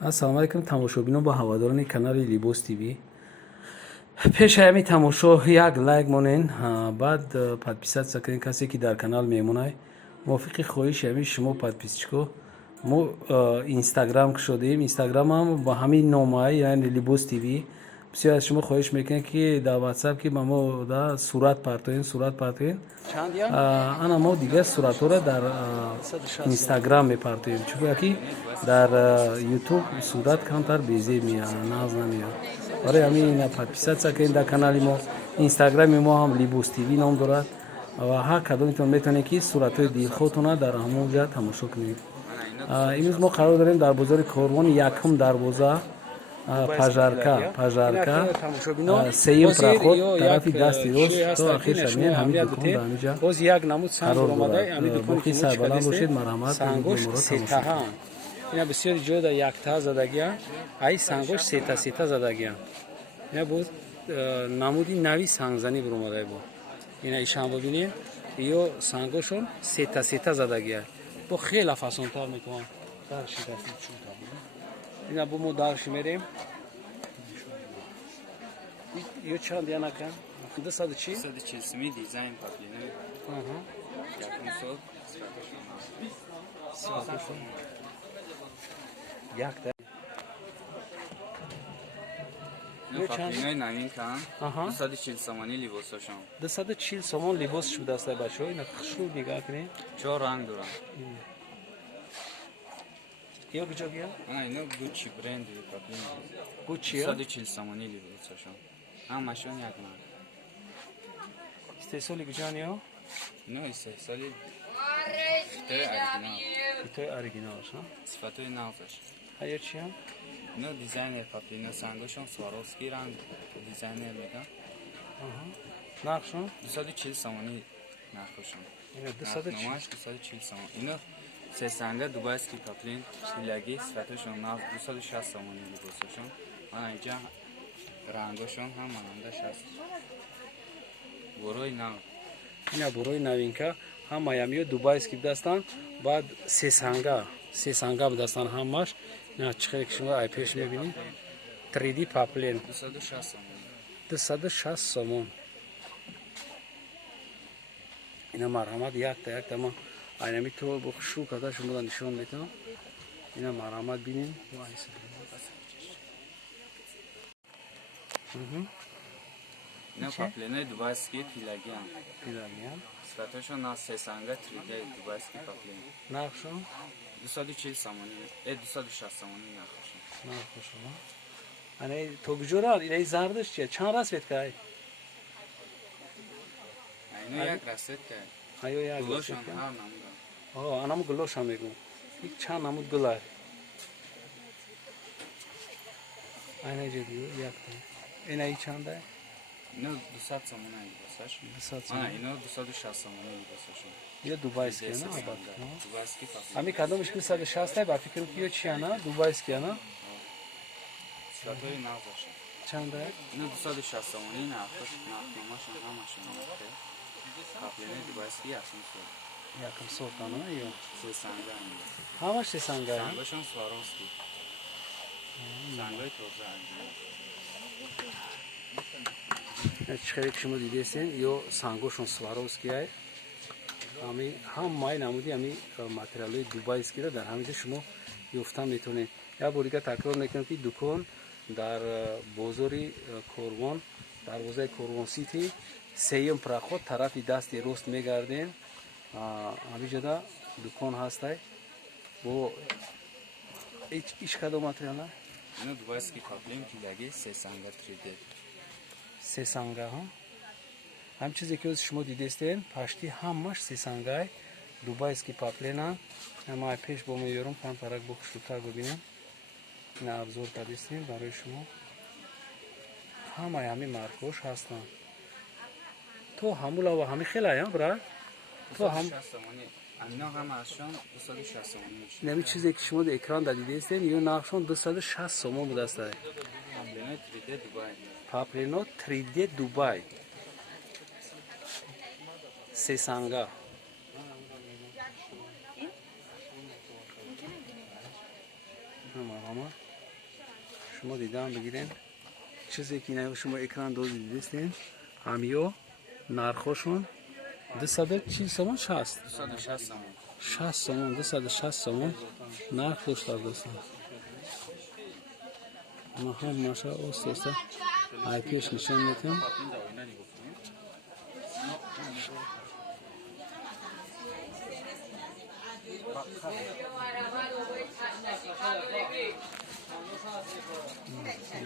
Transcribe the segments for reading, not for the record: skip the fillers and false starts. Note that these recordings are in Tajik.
ассалому алайкум тамошобинон ба ҳаводорони канали Libos TV. пеши ҳами тамошо як лайк монен, баъд подписатсия кунед. касе ки дар канал мемонад мувофиқи хоҳиши ҳами шумо подписчико мо инстаграм шудем. инстаграмам ба ҳамин нома яъне Libos TV. бисёр аз шумо хоҳиш мекунем ки дар WhatsApp ки ба мо да сурат партоен ана мо дигар суратҳоро дар инстаграм мепартоем, чунки ки дар YouTube сурат камтар безеб меяд, нағз намеяд. барои ҳамин подписатсия кунед дар канали мо. инстаграми мо ҳам Libos TV ном дорад ва ҳар кадомитон метавонед ки суратҳои дилхоҳтона дар ҳамонҷа тамошо кунед. имрӯз мо қарор дорем дар бозори Корвон якум дарвоза пажарка сеюм проход тарафи дасти рост то ахир шамиен ҳамин дукон дар ҳаминҷа қарор дорад. боқи сайбаланд бошед. марҳамат. ина бисёри ҷоя дар якта задагия, ай сангош сета задагия. ина боз намуди нави сангзанӣ биромадай бо. ина ишам бибинем, ё сангошон сета задагия. бо хела фасонтар метавон дарши дафти чунта. ина бо мо дарши мерем. ё чанд янака? 240? 240 дизайн паплина. Якум сот. Якта. Паплинои новинка. 240 сомони либосошон. 240 сомон либос шуда аст бачаҳо. ина хушрӯ нигоҳ кунед. 4 ранг дорад. ё куҷо гия? Ина Gucci бренд паплина. Gucci 240 сомони либосошон. ҳамашон як ранг. истеҳсоли куҷоан ё? ина истеҳсоли итои оригиналш. сифатои навзаш. ҳаё чиям? ина дизайнер паплина сангошон Swarovski ранг дизайнер мегам. нархшон 240 сомони нархошон. ина 240 сомон. ина се санга дубайский паплин тилаги сифатошон нав 260 сомони либосошон. ана инҷа рангошон ҳам манандаш аст. борои нав. ина борои новинка ҳамаям ё дубайский будастанд. баъд се санга будастанд ҳамаш. ина чӣ хеле ки шумо ай пеш мебинед. 3D паплин 260 сомон. 260 сомон. ина марҳамат якта ма айнами то бо хушрӯ карда шуморо нишон метавам. ина марҳамат бинем. ина паплинои дубайский тилагиам. Тилагиам. сифатошон на се санга 3D дубайский паплин. нархшон 240 сомони. 260 сомони нархошон. нархшон. ана то куҷора ина зардаш чия? чанд расветка? ина як расветка. ҳаё як гулошон ҳар намуда. анам гулоша мегӯ. ик чанд намуд гулай. айна ҷадиё якта. ина и чанда? ина 200 сомона либосашон. 200 ана ина 260 сомона либосашон. ё дубайский на абад. дубайский паплин. ами кадомиш 260 ба фикру ки ё чия на? дубайский на? сифатои навзашон. чанда? ина 260 сомони нархошон ҳамашон нархе. паплинои дубайский якум сот ана ё се санга. ҳамаш се санга. сангошон Swarovski. сангаи тоза. чӣ хеле ки шумо дидестен ё сангошон Swarovski ай. ҳамаи намуди ами материалои дубайскиро дар ҳамиҷа шумо ёфта метавонед. як бор дигар такрор мекунам ки дукон дар бозори Корвон, дарвозаи Корвон сити сеюм проход тарафи дасти рост мегардем. ҳамиҷода дукон ҳастай. бо иш кадом материал? ина дубайский паплин тилаги се санга 3D. се санга ҳам чизе ки шумо дидестен пашти ҳамаш се сангай дубайский паплена. ама пеш бо меёрум камтарак бо хушрӯтар бибинем. ина абзор кардистем барои шумо. ҳамаи ҳамин маркош ҳастанд. то ҳамулава ҳами хелаям брат. то ҳам ина ҳамашон 260 сомони. нами чизе ки шумо экран да дидестен ё нархшон 260 сомон будастад. паплинои 3D Дубай. паплино 3D Дубай. се санга. Marhaba. شما دیدن بگیرین چیزی که اینه شما اکران دوزی دیدستین همیو نرخوشون 240 سومون 60 260 سامون 60 سومون 260 سومون نرخ داشته دوستان ما هم ماشا اوستا ای پیش نشون میدم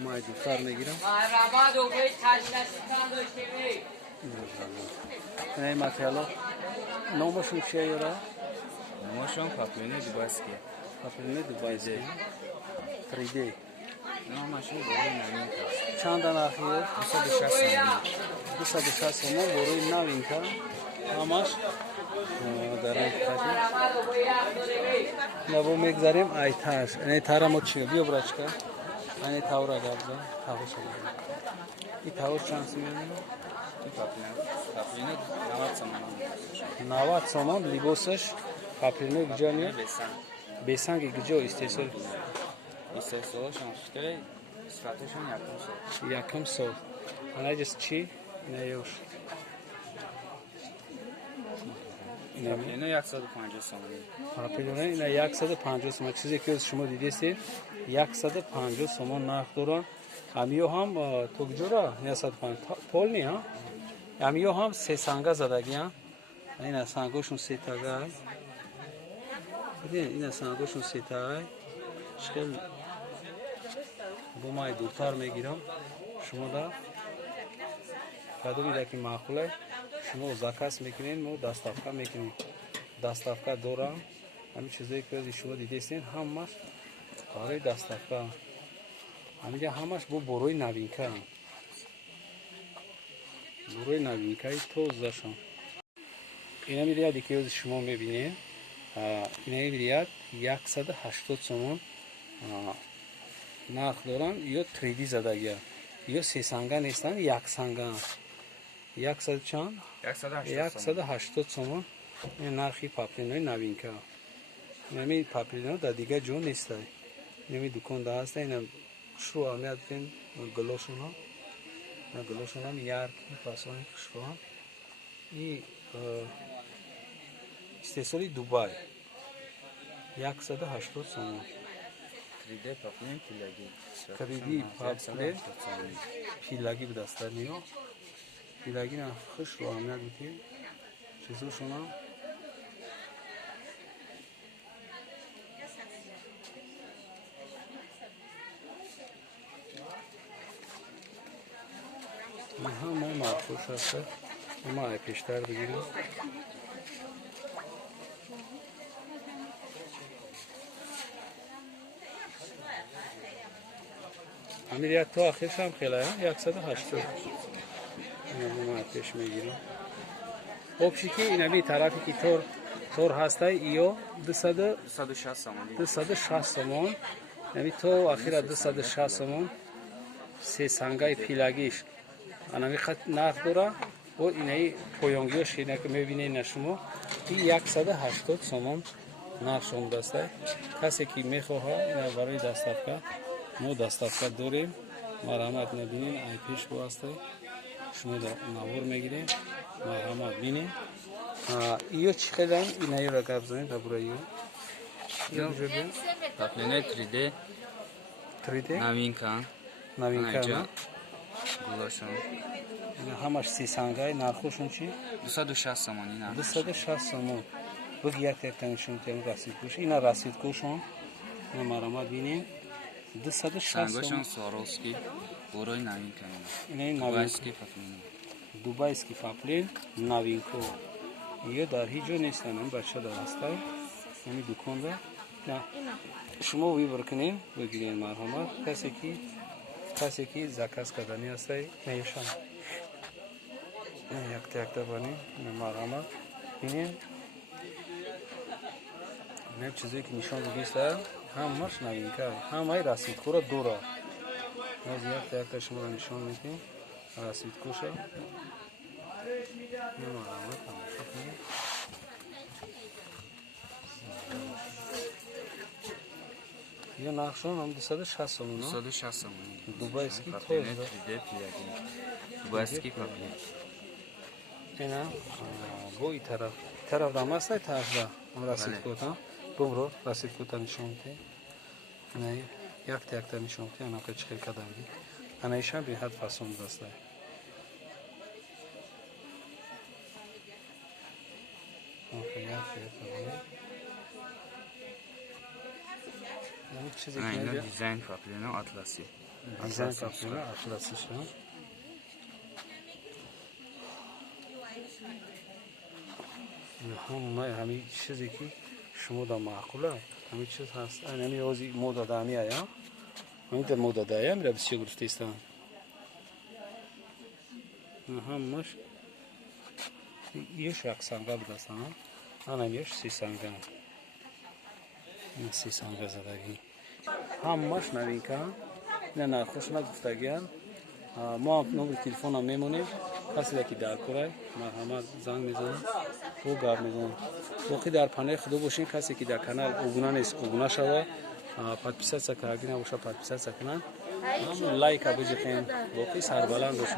ما دفتر میگیرم این ماتریالا نامشون چیه یارا؟ نماشون پاپلینه دوبایسکی پاپلینه دوبایسکی 3D نامشون بروی نوین کاست چند نرخیه؟ 260 سامون 260 سومون بروی نوین که همش در این خطی نبو میگذاریم ای تاش این تارا مو چیه بیا برچ که این تاورا گابزا تاوش این تاوش چند سمیدیم؟ پاپلینه 90 سامون 90 سومون لیبوسش پاپلینه گجا میاد بسن بیسنگ گجا استیسل استرسالشون شده صفتشون یکم سال انا جست چی؟ نیوش پاپلینه 150 سامون پاپلینه اینا 150 سومون چیزی که شما دیدید 150 سومون نرخ دارن همیو هم تو گجورا 150 پول نی ها همیو هم سه سنگا زدگی ها اینا سنگاشون سه تاگا اینا سنگاشون سه تاگا شکل با مای دورتر میگیرم شما دا کادو میده که معقوله شما زکاس میکنین مو دستافکا میکنین دستافکا دورم همین چیزایی که شما دیدین همش کاری دستافکا همینجا همش با بروی نوینکا بروی نوینکای توزشون اینا میریاد که شما میبینید اینا میریاد 180 سومون نرخ دارن یا 3D زدگی یا سه سنگا نیستن یک سنگا 100 چند 180 سومون این نرخی پاپلینای نوینکا نمی پاپلینو در دیگه جو نیست نمی دکان ده هست این شو آمیاد این گلوشون ها گلوشون هم یارک پاسونی شو این استیسولی دوبای 180 سومون 3D پاپلین پیلاگی 3D پاپلین پیلاگی به دست میاد پیلاگی نه خوش رو آمیاد میتونید چیزو شما همه مفروش هست ما ای پیشتر بگیریم امیریت تو آخرش هم خیلی 180 اینو ما پیش میگیریم خب که اینمی طرفی که تور هسته ایو 260 سامون 260 سومون یعنی تو آخر 260 سومون سه سنگای پیلاگیش انمی خط نرخ داره و اینای پویانگیش اینه که میبینید شما این 180 سومون نرخ شما دسته کسی که میخواه اینا برای دستافکا ما دستافکا داریم مرحمت نبینین ای پیش واسطه شما نور میگیریم مرحمت بینیم ایو چی خیلی اینای را گفت تا برای پاپلینه 3D 3D نوین کن نوینکا گلوشون همش سی سنگای نرخوشون چی 260 سامونی نه 260 سومون بگی یک تنشون تیم رسید کوش اینا رسید کوشون ما مرامت بینیم 260 سنگاشون سومون سواروسکی بروی نوین کنیم اینا دوبایسکی پاپلین دوبایسکی پاپلین نوینکو یه در هیچ جا نیستن هم بچه در هسته یعنی دکان را نه شما وی برکنین بگیرین مرحمت کسی که زکاس کردنی هسته نیشان یک تا بانی مرحمت اینه نه چیزی که نشان بگیسته همش نوینکه همه رسید کورا دورا از یک تا شما نشان میدیم رسید کوشه مرحمت تماشا کنید یا نقشون هم 260 сомон 260 сомон. Дубайский Паплин тоже, 3D пиляги. Дубайский паплин. اینا گو این طرف هم هست طرف هم رسید کتا بمرو رسید کتا نشون که نه یک تا نشون که انا که چخیل کدام دی انا ایشان به حد فاسون دسته اوکی یک تا یعنی چیزی Ha, که ina میگه dizayn paplini atlasi. دیزاین کافیه اخلاصی شد همین چیزی که شما دا معقوله همین چیز هست همین اوزی مودا دامی آیا همین در مودا دایا میره بسیار گرفته استان همش یه شک سنگا بدستان آنم یه سی سنگا این سی سنگا زدگی همش نوین که نه نخوش نگفتگیان ما نمبر تلفن هم میمونیم کسی که در کره مرحمت زنگ میزنیم و گپ میزنیم باقی در پناه خدا باشین کسی که در کانال ابونه نیست ابونه شوه подписаться اگه نباشه подписаться کنن هم لایک بجخین باقی سربلند باشین